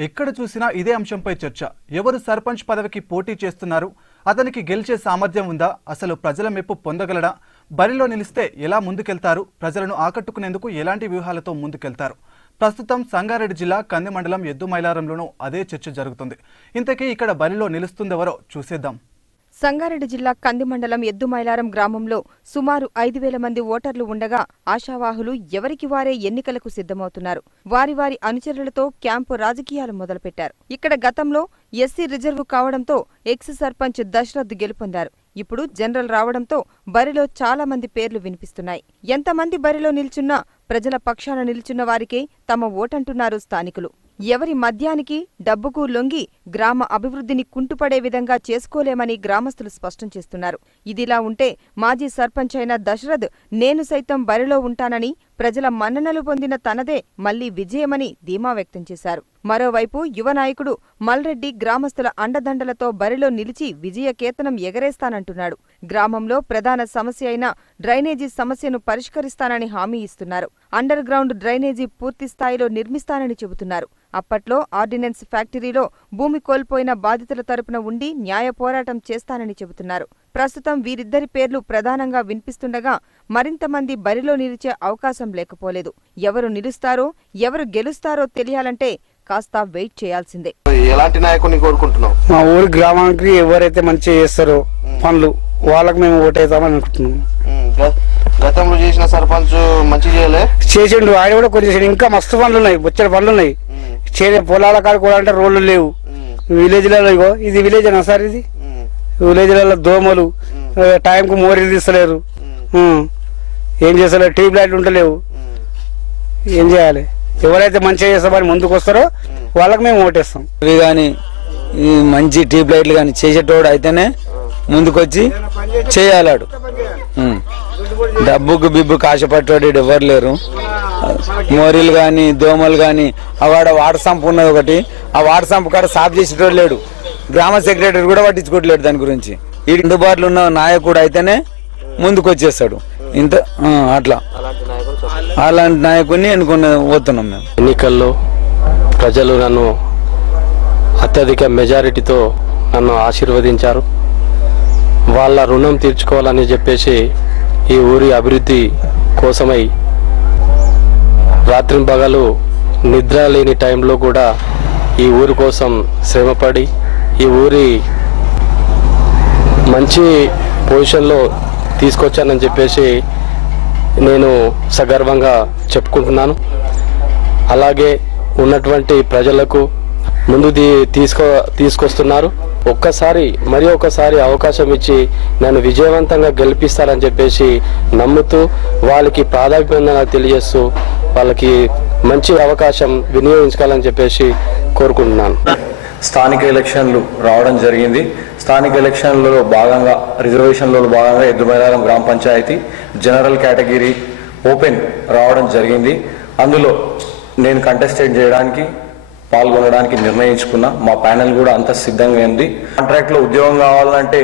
ఎక్కడ చూసినా ఇదే అంశంపై చర్చ. ఎవరు సర్పంచ్ పదవికి పోటీ చేస్తున్నారు? అతనికి గెలిచే సామర్థ్యం ఉందా? అసలు ప్రజల మెప్పు పొందగలడా? బరిలో నిలిస్తే ఎలా ముందుకెళ్తారు? ప్రజలను ఆకట్టుకునేందుకు ఎలాంటి వ్యూహాలతో ముందుకెళ్తారు? ప్రస్తుతం సంగారెడ్డి జిల్లా కంది మండలం ఎద్దు మైలారంలోనూ అదే చర్చ జరుగుతుంది. ఇంతకీ ఇక్కడ బరిలో నిలుస్తుందెవరో చూసేద్దాం. సంగారెడ్డి జిల్లా కంది మండలం ఎద్దుమైలారం గ్రామంలో సుమారు ఐదు వేల మంది ఓటర్లు ఉండగా ఆశావాహులు ఎవరికి వారే ఎన్నికలకు సిద్ధమవుతున్నారు. వారి వారి అనుచరులతో క్యాంపు రాజకీయాలు మొదలుపెట్టారు. ఇక్కడ గతంలో ఎస్సీ రిజర్వు కావడంతో ఎక్స్ సర్పంచ్ దశరథ్ గెలుపొందారు. ఇప్పుడు జనరల్ రావడంతో బరిలో చాలా మంది పేర్లు వినిపిస్తున్నాయి. ఎంతమంది బరిలో నిల్చున్నా ప్రజల పక్షాన నిల్చున్న వారికే తమ ఓటంటున్నారు స్థానికులు. ఎవరి మద్యానికి డబ్బుకు లొంగి గ్రామ అభివృద్ధిని కుంటుపడే విధంగా చేసుకోలేమని గ్రామస్తులు స్పష్టం చేస్తున్నారు. ఇదిలా ఉంటే మాజీ సర్పంచ్ అయిన దశరథ్ నేను సైతం బరిలో ఉంటానని ప్రజల మన్ననలు పొందిన తనదే మళ్ళీ విజయమని ధీమా వ్యక్తం చేశారు. మరోవైపు యువ నాయకుడు మల్రెడ్డి గ్రామస్తుల అండదండలతో బరిలో నిలిచి విజయకేతనం ఎగరేస్తానంటున్నాడు. గ్రామంలో ప్రధాన సమస్య అయిన డ్రైనేజీ సమస్యను పరిష్కరిస్తానని హామీ ఇస్తున్నారు. అండర్ గ్రౌండ్ డ్రైనేజీ పూర్తి స్థాయిలో నిర్మిస్తానని చెబుతున్నారు. అప్పట్లో ఆర్డినెన్స్ ఫ్యాక్టరీలో భూమి కోల్పోయిన బాధితుల తరపున ఉండి న్యాయ పోరాటం చేస్తానని చెబుతున్నారు. ప్రస్తుతం వీరిద్దరి పేర్లు ప్రధానంగా వినిపిస్తుండగా మరింత మంది బరిలో నిలిచే అవకాశం లేకపోలేదు. ఎవరు నిలుస్తారో ఎవరు గెలుస్తారో తెలియాలంటే కాస్త వెయిట్ చేయాల్సిందే. ఎలాంటి నాయకుడిని కోరుకుంటున్నావు? మా ఊరి గ్రామానికి ఎవరైతే మంచిగా చేస్తారో పనులు వాళ్ళకి మేము ఓటేద్దామని అనుకుంటున్నాం. గతంలో చేసిన సర్పంచ్ మంచి చేయలే? చేసిండు ఆయన కూడా చేసిండు. ఇంకా మస్తు పనులు ఉన్నాయి బొచ్చడి పనులు ఉన్నాయి. చేరే పొలాల కాడ కూడా అంటే రోడ్లు లేవు. విలేజ్లలో ఇగో ఇది విలేజ్ అనా సార్ ఇది? విలేజ్లలో దోమలు టైంకు మోరీలు తీస్తలేరు. ఏం చేస్తలేరు ట్యూబ్ లైట్లు ఉంటలేవు ఉమ్. ఏం చేయాలి? ఎవరైతే మంచిగా చేస్తామని ముందుకు వస్తారో వాళ్ళకి మేము ఓటేస్తాం. ఇవి కానీ ఈ మంచి ట్యూబ్ లైట్లు కానీ చేసేటోడు అయితేనే ముందుకొచ్చి చేయాలాడు. డబ్బుకు బిబ్బుకు ఆశపట్టేవాడు ఎవరు లేరు. మోరీలు కానీ దోమలు కానీ అవాడ వాటర్ సంప్ ఉన్నది ఒకటి. ఆ వాటర్ సంప్ కాడ సాఫ్ చేసేటోడు లేడు. గ్రామ సెక్రటరీ కూడా పట్టించుకోవట్లేడు దాని గురించి. ఈ అందుబాటులో ఉన్న నాయకుడు అయితేనే ముందుకు వచ్చేస్తాడు ఇంత అట్లా. అలాంటి నాయకుడిని ఎన్నుకున్న పోతున్నాం మేము. ఎన్నికల్లో ప్రజలు నన్ను అత్యధిక మెజారిటీతో నన్ను ఆశీర్వదించారు. వాళ్ళ రుణం తీర్చుకోవాలని చెప్పేసి ఈ ఊరి అభివృద్ధి కోసమై రాత్రింపగలు నిద్ర లేని టైంలో కూడా ఈ ఊరి కోసం శ్రమపడి ఈ ఊరి మంచి పొజిషన్లో తీసుకొచ్చానని చెప్పేసి నేను సగర్వంగా చెప్పుకుంటున్నాను. అలాగే ఉన్నటువంటి ప్రజలకు ముందు తీసుకో తీసుకొస్తున్నారు. ఒక్కసారి మరి ఒకసారి అవకాశం ఇచ్చి నన్ను విజయవంతంగా గెలిపిస్తారని చెప్పేసి నమ్ముతూ వాళ్ళకి ప్రాధాన్యత తెలియజేస్తూ వాళ్ళకి మంచి అవకాశం వినియోగించుకోవాలని చెప్పేసి కోరుకుంటున్నాను. స్థానిక ఎలక్షన్లు రావడం జరిగింది. స్థానిక ఎలక్షన్లలో భాగంగా రిజర్వేషన్లలో భాగంగా ఎద్దుమైలారం గ్రామ పంచాయతీ జనరల్ కేటగిరీ ఓపెన్ రావడం జరిగింది. అందులో నేను కంటెస్టేట్ చేయడానికి పాల్గొనడానికి నిర్ణయించుకున్నా మా ప్యానెల్ కూడా అంత సిద్ధంగా ఉంది. కాంట్రాక్ట్లో ఉద్యోగం కావాలంటే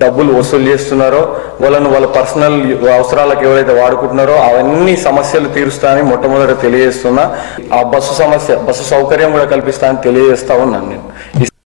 డబ్బులు వసూలు చేస్తున్నారో వాళ్ళను వాళ్ళ పర్సనల్ అవసరాలకు ఎవరైతే వాడుకుంటున్నారో అవన్నీ సమస్యలు తీరుస్తానని మొట్టమొదట తెలియజేస్తున్నా. ఆ బస్సు సమస్య బస్సు సౌకర్యం కూడా కల్పిస్తానని తెలియజేస్తా ఉన్నాను నేను.